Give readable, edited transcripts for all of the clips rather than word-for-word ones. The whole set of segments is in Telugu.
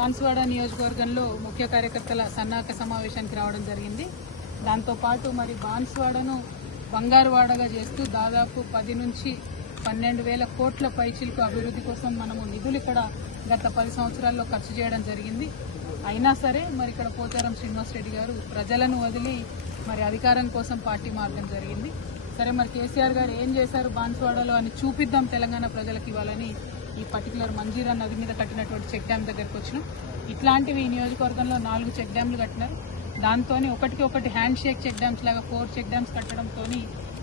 బాన్సువాడ నియోజకవర్గంలో ముఖ్య కార్యకర్తల సన్నాహక సమావేశానికి రావడం జరిగింది. దాంతోపాటు మరి బాన్సువాడను బంగారువాడగా చేస్తూ దాదాపు 10 నుంచి 12,000 కోట్ల పైచిలకు అభివృద్ధి కోసం మనము నిధులు ఇక్కడ గత 10 సంవత్సరాల్లో ఖర్చు చేయడం జరిగింది. అయినా సరే మరి ఇక్కడ పోచారం శ్రీనివాస్ రెడ్డి గారు ప్రజలను వదిలి మరి అధికారం కోసం పార్టీ మార్గం జరిగింది. సరే మరి కేసీఆర్ గారు ఏం చేశారు బాన్సువాడలో అని చూపిద్దాం తెలంగాణ ప్రజలకు ఇవ్వాలని ఈ పర్టికులర్ మంజీరా నది మీద కట్టినటువంటి చెక్ డ్యామ్ దగ్గరకు వచ్చినాం. ఇట్లాంటివి ఈ నియోజకవర్గంలో 4 చెక్ డ్యామ్లు కట్టినారు. దాంతో ఒకటి హ్యాండ్ షేక్ చెక్ డ్యామ్స్ లాగా 4 చెక్ డ్యామ్స్ కట్టడంతో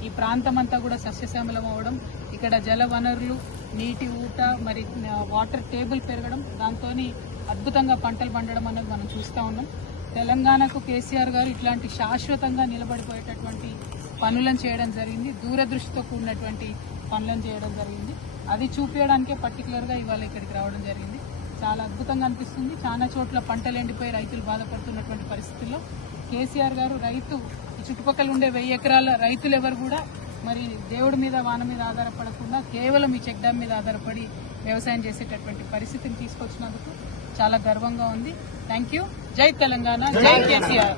ఈ ప్రాంతం అంతా కూడా సస్యశ్యామలం అవ్వడం, ఇక్కడ జల వనరులు, నీటి ఊట, మరి వాటర్ టేబుల్ పెరగడం, దాంతో అద్భుతంగా పంటలు పండడం అనేది మనం చూస్తూ ఉన్నాం. తెలంగాణకు కేసీఆర్ గారు ఇట్లాంటి శాశ్వతంగా నిలబడిపోయేటటువంటి పనులను చేయడం జరిగింది. దూరదృష్టితో కూడినటువంటి పనులను చేయడం జరిగింది. అది చూపించడానికే పర్టికులర్గా ఇవాళ ఇక్కడికి రావడం జరిగింది. చాలా అద్భుతంగా అనిపిస్తుంది. చాలా చోట్ల పంటలు ఎండిపోయి రైతులు బాధపడుతున్నటువంటి పరిస్థితుల్లో కేసీఆర్ గారు ఈ చుట్టుపక్కల ఉండే 1000 ఎకరాల రైతులు ఎవరు కూడా మరి దేవుడి మీద వాన మీద ఆధారపడకుండా కేవలం ఈ చెక్ డ్యామ్ మీద ఆధారపడి వ్యవసాయం చేసేటటువంటి పరిస్థితిని తీసుకొచ్చినందుకు చాలా గర్వంగా ఉంది. Thank you. జై తెలంగాణ, జై కేసీఆర్.